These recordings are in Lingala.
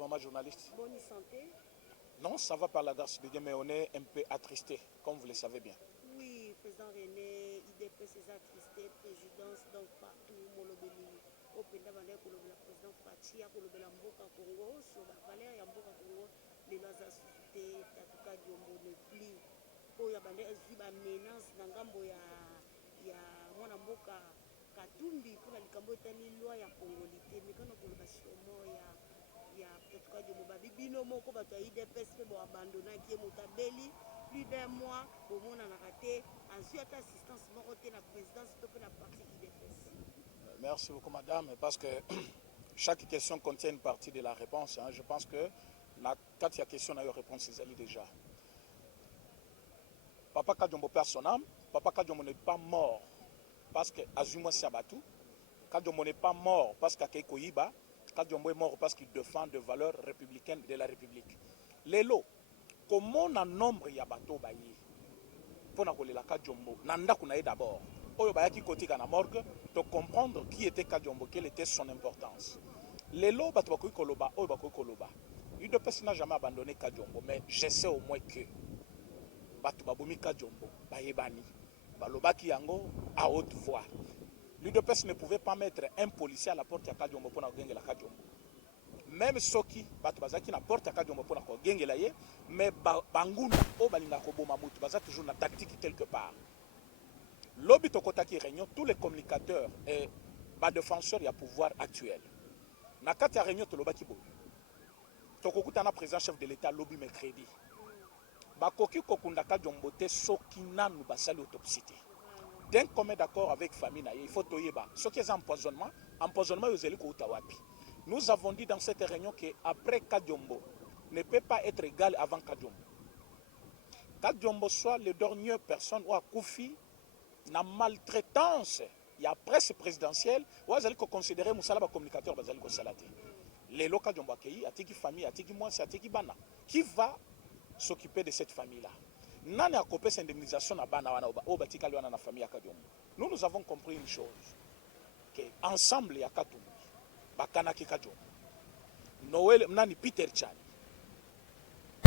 maman journaliste. Bonne santé. Non, ça va par la grâce de Dieu, mais on est un peu attristé, comme vous le savez bien. Oui, président René, IDP, c'est attristé, présidence, donc partout, Molobeli, au Penda Bandé, le président Fatia, le Mboka Congo, sur la valeur et Mboka Congo, les lois associées, Tatuka Diombo ne plus. Oyo Bandé, est-ce que menace, Nangambo ya Mwana Mboka Katumbi, pour la Likambo, Tani, loi ya Congolité, mais quand on a ya peut-être que Diombo Babino Moko, Bato IDPS, pour abandonner, qui est Motabeli. Plus d'un mois, au monde en a raté, ensuite assistance à la présidence de la partie IDPS. Merci beaucoup, madame, parce que chaque question contient une partie de la réponse. Hein. Je pense que quand il y a question, on a eu réponse déjà. Papa Kadjombo perd son âme. Papa Kadjombo n'est pas mort parce que Azuma s'est abattu. Kadjombo n'est pas mort parce qu'Akeiko Yiba. Kadjombo est mort parce qu'il défend des valeurs républicaines de la République. Lélo, comment on a nombre Yabato Baye pour la Kadjombo Nanda Kunae d'abord. Oyo Bayaki Kotika na morgue, de comprendre qui était Kadjombo, quelle était son importance. Lélo, Batouakoui Koloba, Oyo Bakoui Koloba. UDPS n'a jamais abandonné Kadjombo, mais je sais au moins que Batoubaboumi Kadjombo, Bayebani, Balobaki Yango à haute voix. L'UDPS ne pouvait pas mettre un policier à la porte de Kadjombo pour gagner la Kadjombo. Même Soki, Batubazaki na porte à Kadjombo pour gagner la ye, mais Banguna, Obalinga Kobo Mamoutou, Baza toujours une tactique quelque part. Lobby Tokotaki réunion, tous les communicateurs et défenseurs, il y a pouvoir actuel. Nakati a réunion, Tolobaki Bo. Tokokutana président chef de l'État, lobby mercredi. Bakoki Kokundaka Djombote, Soki Nanu Basali autopsité. D'un commun d'accord avec famille, il faut toyeba. Ce qui est empoisonnement, nous avons dit dans cette réunion qu'après Kadjombo ne peut pas être égal avant Kadjombo. Kadjombo soit le dernier personne ou à Koufi, na maltraitance, il y a presse présidentielle, ou à considérer Moussala communicateur, Bazali Salate. Les locaux Kadjombo accueillis, Atiki famille, Atiki moi, Atiki Bana. Qui va s'occuper de cette famille-là? Nani a coupé cette indemnisation à Bana, au Batika, na famille à Kadjombo. Nous avons compris une chose, qu'ensemble, il y a Katumbi, Bakanaki Kadjombo, Noël, Nani Peter Chan,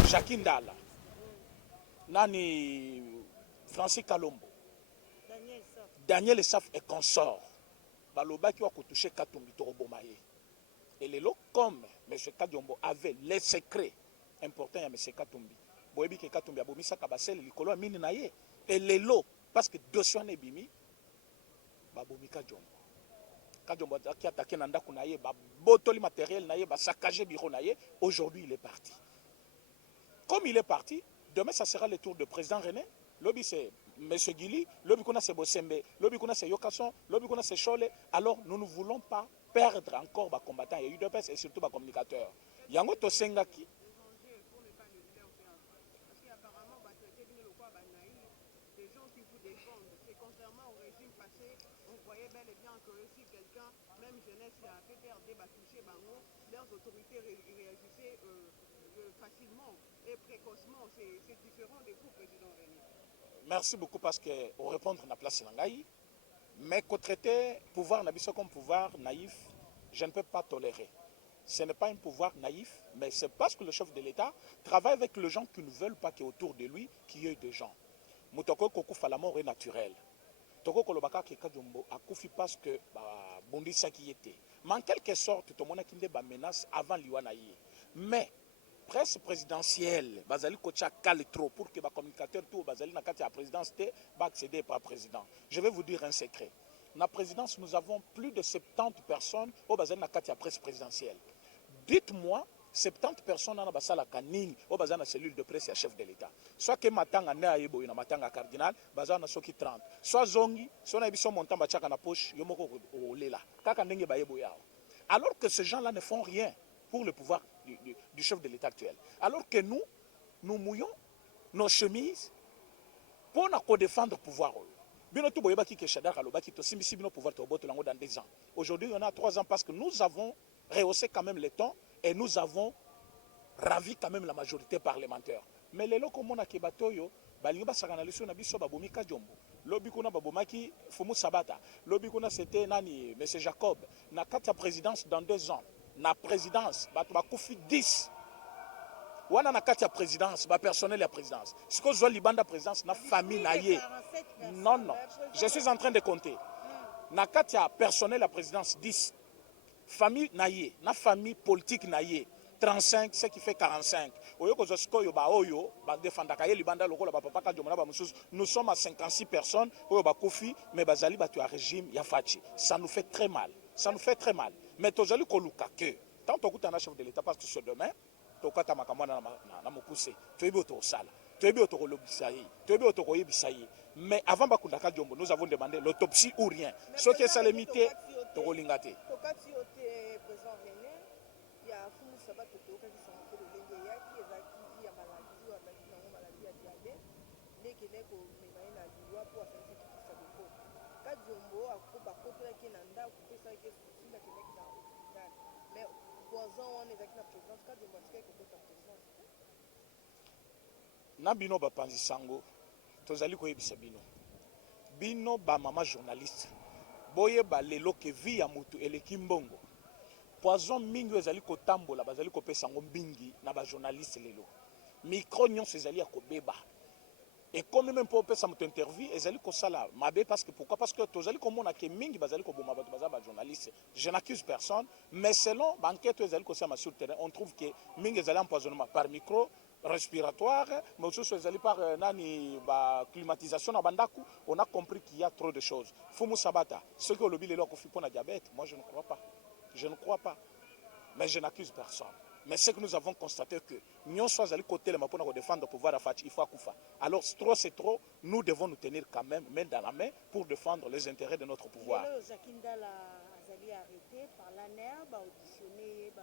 Jacques Ndala, Nani Francis Kalombo, Daniel Essaf et consort. Baloba qui va toucher Katumbi Torobomaye. Et les lots, comme M. Kadjombo avait les secrets importants à M. Katumbi, Boebi ke Katumbi a bomisa kabasel likolo a mini naye. Et les lots, parce que dossier n'est bimi, Babomi Kadjombo. Kadjombo qui a attaqué Nanda Kunaye, Botoli matériel naye, saccagé bureau naye. Aujourd'hui, il est parti. Comme il est parti, demain, ça sera le tour de président René. Lobby, c'est M. Guili. Lobby, c'est Bossembe. Lobby, c'est Yokason. Lobby, c'est Chole. Alors, nous ne voulons pas perdre encore les combattants. Il y a UDPS et surtout les communicateurs. Yango Tosengaki. Des gens qui vous défendent. C'est contrairement au régime passé, on voyait bel et bien que si quelqu'un, même jeunesse, a fait perdre des toucher Bango, leurs autorités réagissaient facilement et précocement. C'est différent de vous, président René. Merci beaucoup parce qu'on répond à la place Langaï. Mais qu'on traiter pouvoir nabiso comme pouvoir naïf, je ne peux pas tolérer. Ce n'est pas un pouvoir naïf, mais c'est parce que le chef de l'État travaille avec les gens qui ne veulent pas qu'autour de lui, qu'il y ait des gens. Moutoko Kokufa, la mort est naturelle. Toko Kolobaka Kekadjombo a koufi parce que Bondi Saki était. Mais en quelque sorte, tout le monde a quitté la menace avant l'Iwanaï. Mais, presse présidentielle, Bazali Kocha cale trop pour que les communicateurs, tout Bazali Nakati à la présidence, va accéder par président. Je vais vous dire un secret. Dans la présidence, nous avons plus de 70 personnes au Bazali Nakati à la presse présidentielle. Dites-moi, 70 personnes dans la canine au bazar la cellule de presse et chef de l'État. Soit que matanga ne ayebo na matanga cardinal, bazar na soki 30. Soit zongi, soit na biso montant bachaka na poche, yomoko olela. Kaka ndenge bayebo yao. Alors que ces gens-là ne font rien pour le pouvoir du chef de l'État actuel. Alors que nous mouillons nos chemises pour nous défendre le pouvoir. Bino tout boyeba ki Keshadar alobaki to simisi bino pouvoir to boto lango dans 2 ans. Aujourd'hui, on a 3 ans parce que nous avons rehaussé quand même le temps et nous avons ravi quand même la majorité parlementaire. Mais les locaux mona kebatoyo, balingi basakana liso na biso babomi Kadjombo. Lobi kuna babomaki Fumu Sabata. Lobi kuna c'était nani M. Jacob. Na kati ya présidence dans 2 ans. na présidence bato bakufi 10 wana na kati ya présidence personnel ya présidence siko zwa libanda présidence na famille na ye non non je suis en train de compter na kati ya personnel ya présidence 10 famille na ye na famille politique na ye 35 ce qui fait 45 oyo ko sikoyo ba oyo ba defendaka ye libanda lokola ba papa ka jomona ba mususu nous sommes à 56 personnes oyo ba kofi mais bazali batu ya régime ya fachi ça nous fait très mal mais tozali ko luka que tant to na chef de l'état parce que ce demain to kata makamwana na mokuse to yebi to sala to yebi to lobisa yi to yebi to yebisa yi mais avant ba kundaka jombo nous avons demandé l'autopsie ou rien ce qui est ça limité to kolingate sabato tokaki sango mpe lolenge eyaki ezalaki ya maladi oyo azalaki nango maladi ya diabete ndekende komema ye na liwa mpo asalisi kitisa boko kadiombo bakotelaki na ndako pesaki susi nakendaki na hôpital mais poison wana ezalaki na présidence kadiombo atikaki kokota présidence te na bino bapanzi sango tozali koyebisa bino bamama journaliste boyeba lelo ke vi ya mutu eleki mbongo poison mingi ezali kotambola bazali kopesa ngo mbingi na ba journaliste lelo micro nyonso ezali ya kobeba et comme même pour pesa moto interview ezali kosala mabe parce que tozali komona ke mingi bazali koboma bato baza ba journaliste je n'accuse personne mais selon banquette ezali kosala sur terrain on trouve que mingi ezali empoisonnement par micro respiratoire mais aussi ezali par nani ba climatisation na bandaku on a compris qu'il y a trop de choses fumu sabata ce que lobby lelo kofi pona diabète moi je ne crois pas mais je n'accuse personne mais ce que nous avons constaté que nous sommes allés côté le pour défendre le pouvoir à Fachi il faut Koufa alors trop c'est trop nous devons nous tenir quand même main dans la main pour défendre les intérêts de notre pouvoir azali arrêté par l'ANER auditionné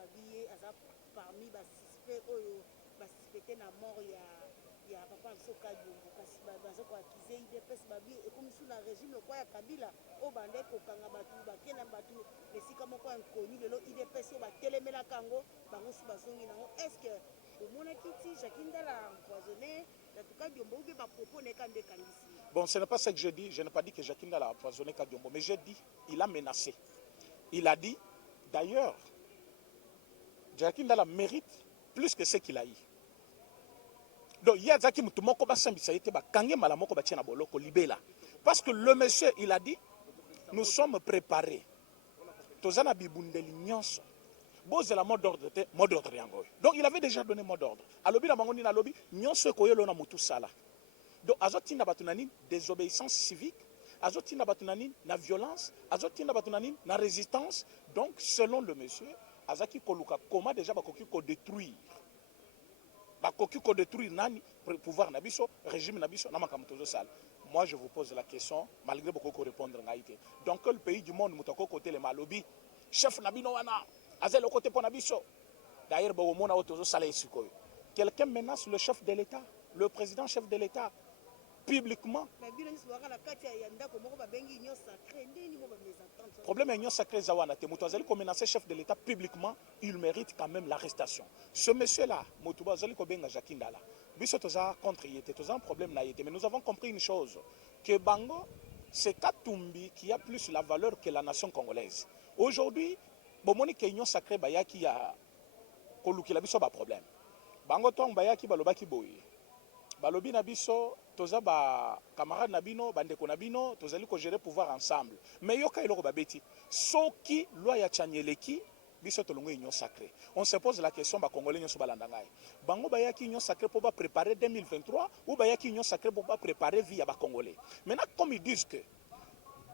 parmi suspects oyo suspecté na mort ya papa Soka Diombo kasi baza ko accuser IDPS babi comme sous la régime le quoi ya Kabila o bande ko kanga batu bakena batu lesika moko inconnu lelo IDPS o batelemela kango bango su bazongi nango est-ce que au mona kiti Jacques Ndala empoisonné en tout cas Diombo ou ba propos ne kande kandisi bon ce n'est pas ce que je dis je n'ai pas dit que Jacques Ndala a empoisonné Kadiombo mais j'ai dit il a menacé il a dit d'ailleurs Jacques Ndala mérite plus que ce qu'il a eu. Donc il y a zaki mutu moko basambisa yete ba kange mala moko ba tiena boloko libela parce que le monsieur il a dit nous sommes préparés tozana bibundeli nyonso bozela mot d'ordre te mot d'ordre yango donc il avait déjà donné mot d'ordre alobi na bango ni na lobi nyonso koyelo na mutu sala donc azotinda batunani désobéissance civique azotinda batunani na violence azotinda batunani na résistance donc selon le monsieur azaki koluka comment déjà bakoki ko détruire nani pouvoir nabiso régime nabiso na makamto sala moi je vous pose la question malgré beaucoup de répondre ngaïté donc quel pays du monde mutako côté les malobi chef nabino wana azel côté pour nabiso d'ailleurs bo mona otozo sala isikoyo quelqu'un menace le chef de l'état le président chef de l'état publiquement problème union sacré zawana te mutu azali ko menacer chef de l'état publiquement il mérite quand même l'arrestation ce monsieur là mutuba azali ko benga Jacques Ndala biso toza contre yete toza un problème na yete mais nous avons compris une chose que bango c'est Katumbi qui a plus la valeur que la nation congolaise aujourd'hui bomoni ke union sacré bayaki ya kolukila biso ba problème bango tong bayaki balobaki boye balobi na biso toza ba camarade na bino bandeko na bino tozali ko gérer pouvoir ensemble mais yoka iloko babeti soki loi ya Tchanyeleki biso tolongo union sacrée on se pose la question ba congolais nyoso balanda ngai bango bayaki union sacrée pour ba préparer 2023 ou bayaki union sacrée pour ba préparer vie ya ba congolais maintenant comme ils disent que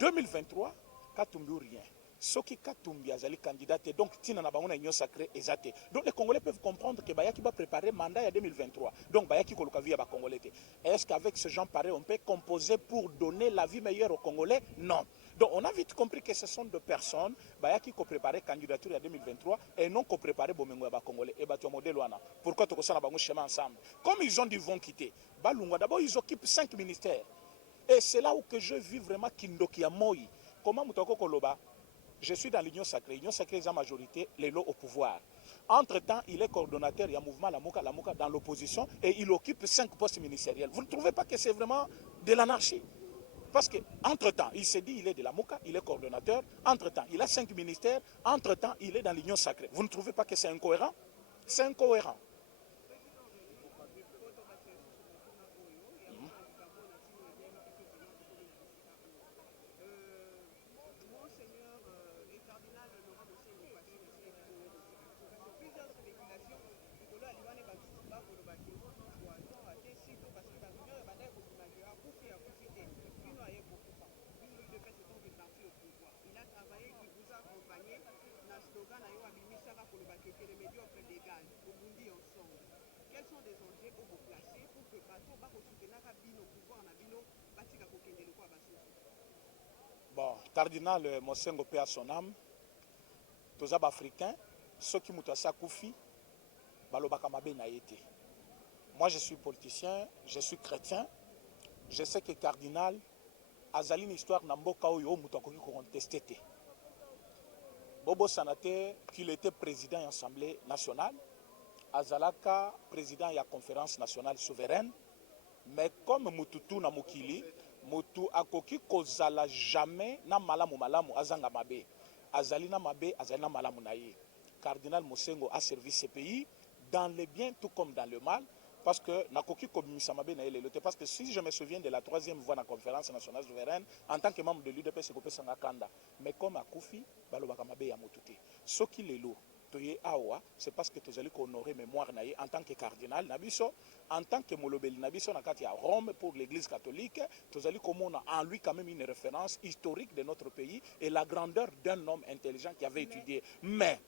2023 Katumbi ou rien Soki Katumbi azali candidat donc tina na bango na union sacrée ezate donc les Congolais peuvent comprendre que Bayaki va préparer mandat ya 2023 donc Bayaki koluka vie ya ba Congolais est-ce qu'avec ce genre pareil on peut composer pour donner la vie meilleure aux Congolais non donc on a vite compris que ce sont deux personnes Bayaki ko préparer candidature ya 2023 et non ko préparer bomengo ya ba Congolais et ba to modèle wana pourquoi to kosana bango chemin ensemble comme ils ont dit vont quitter balungwa d'abord ils occupent 5 ministères et c'est là où que je vis vraiment kindoki ya moi comment mutoko koloba. Je suis dans l'Union sacrée. L'Union sacrée est en majorité, les lots au pouvoir. Entre-temps, il est coordonnateur, il y a un mouvement Lamuka dans l'opposition et il occupe 5 postes ministériels. Vous ne trouvez pas que c'est vraiment de l'anarchie? Parce qu'entre-temps, il s'est dit il est de la MOCA, il est coordonnateur. Entre-temps, il a 5 ministères. Entre-temps, il est dans l'Union sacrée. Vous ne trouvez pas que c'est incohérent? C'est incohérent. Monseigneur et cardinal Laurent Mosengo passé plusieurs spéculations likolo ya liwane babisi bakoloba ke poison ate sito parce que barumeur ebandaki kobimaki akufi te bino aye kokufa bino udps est donc parti au pouvoir il a travaillé, il vous a accompagné na slogan na yo abimisaka koloba ke les médiocres dégagent obundi ensemble. Quels sont les enjeux oyo boplace pour que bato bakosoutenaka bino pouvoir na bino batika kokende lokwa basusu? Bon, cardinal Mosengo paix à son âme. Tous les Africains, ceux qui m'ont sakufi, balobaka mabe na été. Moi, je suis politicien, je suis chrétien. Je sais que cardinal azali une histoire na mboka oyo muto akoki ko contester te. Bobo Sanate, qu'il était président de l'Assemblée nationale, azalaka président de la conférence nationale souveraine, mais comme mututu na mukili, mutu akoki kozala jamais na malamu azanga mabe. Azali na mabe, azali na malamu na ye. Cardinal Mosengo a servi ce pays dans le bien tout comme dans le mal, parce que nakoki komimisa mabe na ele lote, parce que si je me souviens de la 3e voix na conférence nationale souveraine en tant que membre de l'UDPS kopesanga kanda, mais comme akufi balobaka mabe ya mututé. Soki lelo toye awa, c'est parce que tozali ko honorer mémoire na ye en tant que cardinal nabiso, en tant que molobeli nabiso na kati ya Rome pour l'église catholique, tozali komona en lui quand même une référence historique de notre pays et la grandeur d'un homme intelligent qui avait étudié. Mais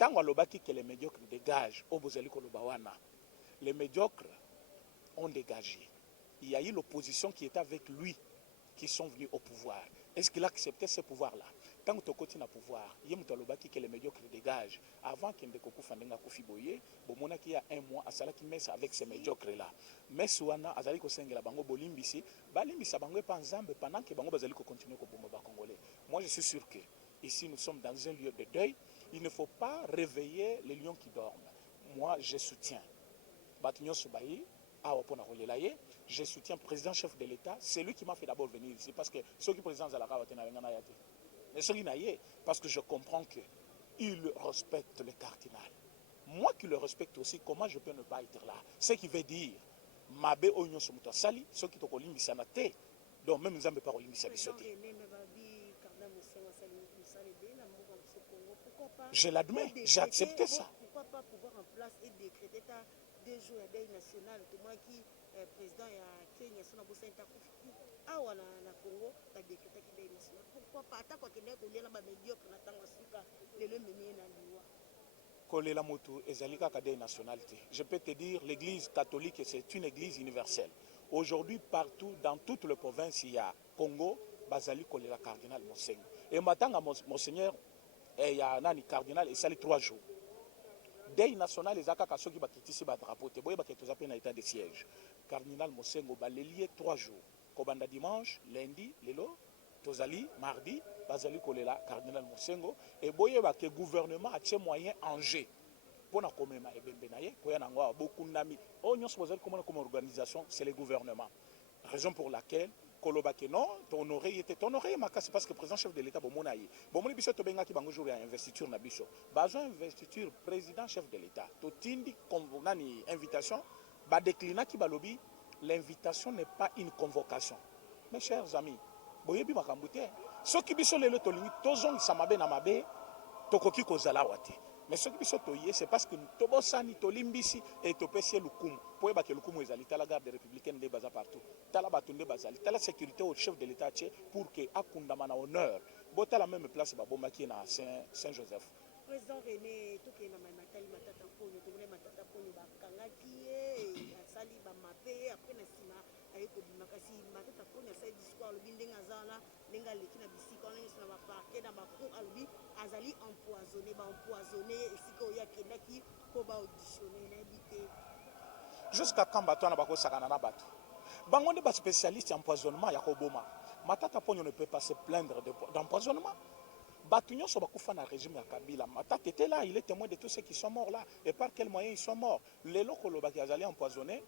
tant alobaki que les médiocres dégagent, les médiocres ont dégagé. Il y a eu l'opposition qui était avec lui, qui sont venus au pouvoir. Est-ce qu'il a accepté ce pouvoir-là? Tant que tu as pouvoir, il y a que les médiocres dégagent. Avant qu'il ne Fandinga Kofi Boye, il y a un mois, à Salaki Mess avec ces médiocres-là. Mais Souana, Azali Kosengela Bango Bolimbisi, Balimbisa Bango Panzambe, pendant que Bango Bazali continue au Bomba Congolais. Moi, je suis sûr que ici, nous sommes dans un lieu de deuil. Il ne faut pas réveiller les lions qui dorment. Moi, je soutiens Batignon Soubaï, je soutiens le président-chef de l'État. C'est lui qui m'a fait d'abord venir ici. Parce que ceux qui sont présidents de la Rave, mais ceux qui n'aillent, parce que je comprends qu'il respecte le cardinal. Moi qui le respecte aussi, comment je peux ne pas être là? Ce qui veut dire, Mabe Onyo Somuta Sali, ceux qui sont au Limbisanate, donc même nous n'avons pas au Limbisanate. Je l'admets, j'ai accepté ça. Pourquoi pas pouvoir en place et décréter 2 jours de deuil national, tout moi qui président de Kenya, son aboussa awa na Congo, ta décréter qui deuil national. Pourquoi pas tant qu'on est collé là bas médiocre na tango suka le mener na liwa. Collé la moto ezalika ka deuil nationalité. Je peux te dire l'église catholique c'est une église universelle. Aujourd'hui partout dans toute la province il y a Congo, bazali collé la cardinal Mosengo. Et matanga monseigneur et il y a un cardinal et ça les 3 jours. Deuil national les akaka soki bakitisi ba drapeau te boye baketo zape na état de siège. Cardinal Mosengo ba lié 3 jours. Kobanda dimanche, lundi, lelo, tozali mardi, bazali kolela cardinal Mosengo et boye ba que gouvernement a tché moyen en jeu. Pona komema ebembe na ye, koya nangwa beaucoup nami. Oh nyos bozali comme organisation, c'est le gouvernement. Raison pour laquelle Kolobake non, ton oreille était c'est parce que le président chef de l'État bomonaï. Bomoni biso to benga ki bango jour ya investiture na biso. Bazo investiture président chef de l'État. To tindi konvonani invitation, ba déclina ki balobi, l'invitation n'est pas une convocation. Mes chers amis, boyebi makambu te. Soki biso lelo tolingi tozong samabe na mabe, tokoki kozala wate. Mais ce qui est c'est parce que Tobosani, Tolimbisi et Topessie Lukum, pour que Lukum est la garde républicaine des bazars partout. Tala Batunde Bazali, Tala sécurité au chef de l'État pour que Akundamana honneur. Bota la même place Baboma qui est à Saint-Joseph. Président René, tout est dans ma matali matata pour nous, tout le matata pour nous, Kangaki, Sali, Bamapé, après Nassima, avec Makasi, matata pour nous, c'est discours, le binding azala, lenga lekina bisika, on est sur la parquet, dans ma cour, albi, azali empoisonné, et si qu'on y a qui koba auditionné, n'habité. Jusqu'à quand bateau na bako sakana na bateau. Bangonde ba spécialiste en empoisonnement ya koboma. Matata Ponyo ne peut pas se plaindre d'empoisonnement. Batunyo Sobakufa na régime ya Kabila. Matata était là, il est témoin de tous ceux qui sont morts là. Et par quels moyens ils sont morts? Les locaux qui ont empoisonné,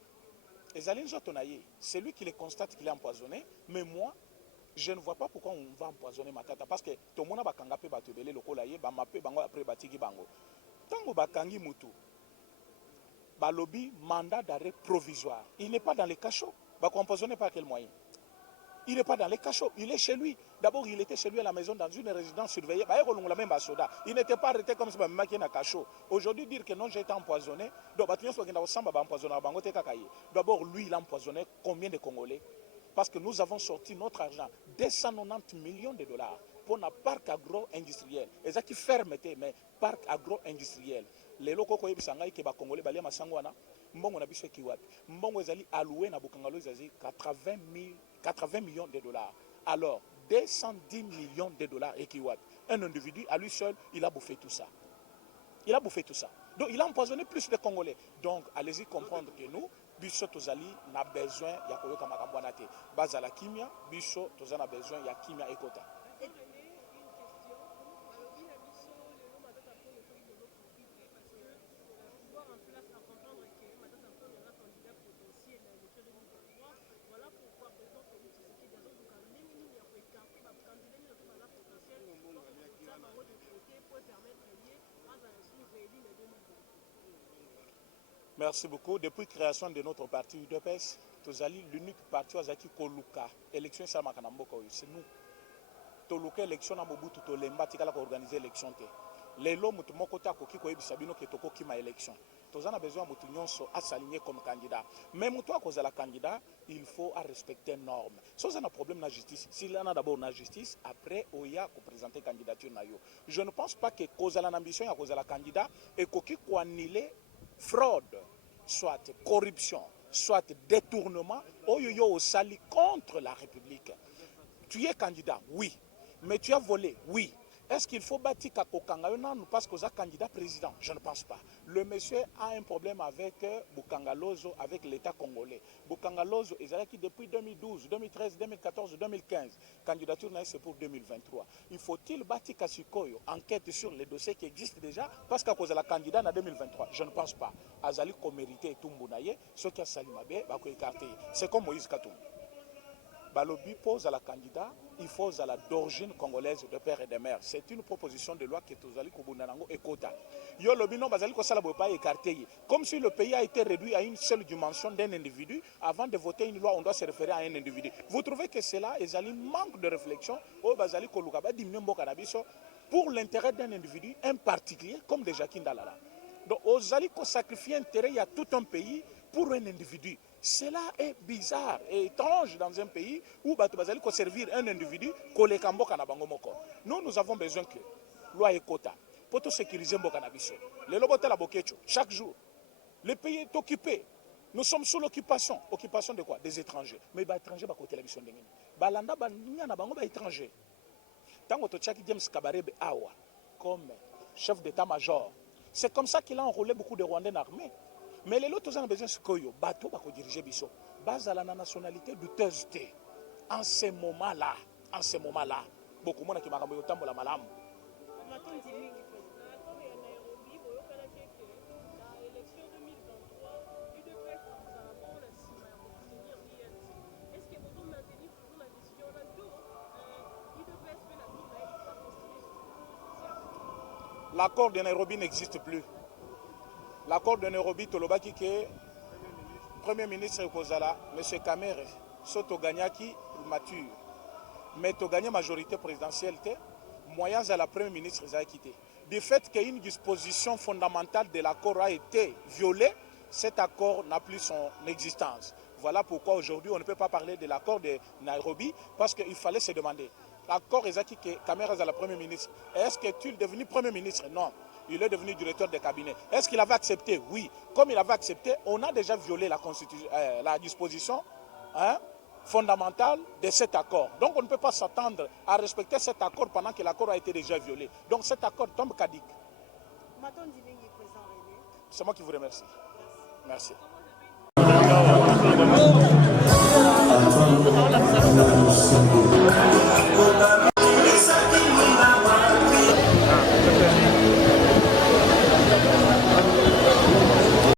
c'est lui qui les constate qu'il est empoisonné, mais moi, je ne vois pas pourquoi on va empoisonner Matata. Parce que tout le monde a kangapé batubele lokolaye, bamapé bango après batigi bango. Tango bakangi mutu, balobi mandat d'arrêt provisoire. Il n'est pas dans les cachots. Bah empoisonné par quel moyen? Il n'est pas dans les cachots, il est chez lui. D'abord, il était chez lui à la maison dans une résidence surveillée. Il n'était pas arrêté comme si il était dans cachot. Aujourd'hui, dire que non, j'ai été empoisonné. D'abord, lui, il a empoisonné combien de Congolais? Parce que nous avons sorti notre argent, 290 millions de dollars, pour un parc agro-industriel. Et ça qui ferme, mais parc agro-industriel. Les locaux qui sont les Congolais, les Massangwana, mbongo na biso ki wapi mbongo ezali alloué na bokangalo ezali 80 millions de dollars. Alors 210 millions de dollars et ki wapi un individu à lui seul il a bouffé tout ça. Il a bouffé tout ça. Donc il a empoisonné plus de Congolais. Donc allez-y comprendre que nous biso tozali na besoin ya koyoka makambo wana te. Bazala kimia biso tozana besoin ya kimia ekota. Merci beaucoup. Depuis la création de notre parti UDPS, Tozali, l'unique parti qui Koluka, élection c'est nous. Toluka élection na Mobutu Tolemba tika ko organiser élection té. Lelo mutu moko ta koki ko yebisa bino ke tokoki ma élection. Tozana besoin mutu nyonso à s'aligner comme candidat. Mais mutu a cause la candidat, il faut respecter normes. Si on a un problème na justice, s'il y a d'abord na justice, après oya ko présenter candidature na yo. Je ne pense pas que cause la ambition à cause la candidat et koki ko annuler fraude, soit corruption, soit détournement, au sali contre la République. Tu es candidat, oui. Mais tu as volé, oui. Est-ce qu'il faut bâtir Kakokanga? Non, parce que c'est candidat président. Je ne pense pas. Le monsieur a un problème avec Bukangalozo, avec l'État congolais. Bukangalozo est là qui depuis 2012, 2013, 2014, 2015. Candidature c'est pour 2023. Il faut-il bâtir Kasikoyo, enquête sur les dossiers qui existent déjà, parce qu'à cause de la candidat en 2023? Je ne pense pas. Azali ko mérité Tumbunaye, ce qui a Salimabe, bako écarté. C'est comme Moïse Katumbi. Balobi pose à la candidat, il faut à la d'origine congolaise de père et de mère. C'est une proposition de loi qui est aux Ali Kobunanango et Kota. Yo lobino bazali ko sala pas écarté. Comme si le pays a été réduit à une seule dimension d'un individu, avant de voter une loi, on doit se référer à un individu. Vous trouvez que cela est un manque de réflexion au bazali koluka ba dimne mboka na biso pour l'intérêt d'un individu en particulier comme de Jacques Ndalala. Donc aux Ali ko sacrifier intérêt il y a tout un pays pour un individu. Cela est bizarre et étrange dans un pays où Batubazali peut servir un individu collé Kamboka na bango moko. Nous avons besoin que loi et quota pour tout sécuriser Mboka na biso. Les lobotes la bokecho chaque jour. Le pays est occupé. Nous sommes sous l'occupation. Occupation de quoi? Des étrangers. Mais les étrangers ba côté la biso ndengeni. Balanda ba nya na bango ba étrangers. Tango to Tchaki James Kabarebe Awa comme chef d'état-major. C'est comme ça qu'il a enrôlé beaucoup de Rwandais en armée. Mais les autres ont besoin de ce que bateau va diriger biso. Base à la nationalité douteuse. En ce moment-là, beaucoup de gens qui m'ont dit la malam. L'accord de Nairobi n'existe plus. L'accord de Nairobi, Tolobaki, que Premier ministre Kozala, M. Kamere, Soto Gagnaki, mature. Mais tu gagné majorité présidentielle, moyens à la Premier ministre a quitté. Du fait qu'une disposition fondamentale de l'accord a été violée, cet accord n'a plus son existence. Voilà pourquoi aujourd'hui on ne peut pas parler de l'accord de Nairobi, parce qu'il fallait se demander. L'accord Ezaki que Kamere est la Premier ministre. Est-ce que tu es devenu Premier ministre? Non. Il est devenu directeur de cabinet. Est-ce qu'il avait accepté? Oui. Comme il avait accepté, on a déjà violé la constitution, la disposition fondamentale de cet accord. Donc on ne peut pas s'attendre à respecter cet accord pendant que l'accord a été déjà violé. Donc cet accord tombe caduc. C'est moi qui vous remercie. Merci. Merci.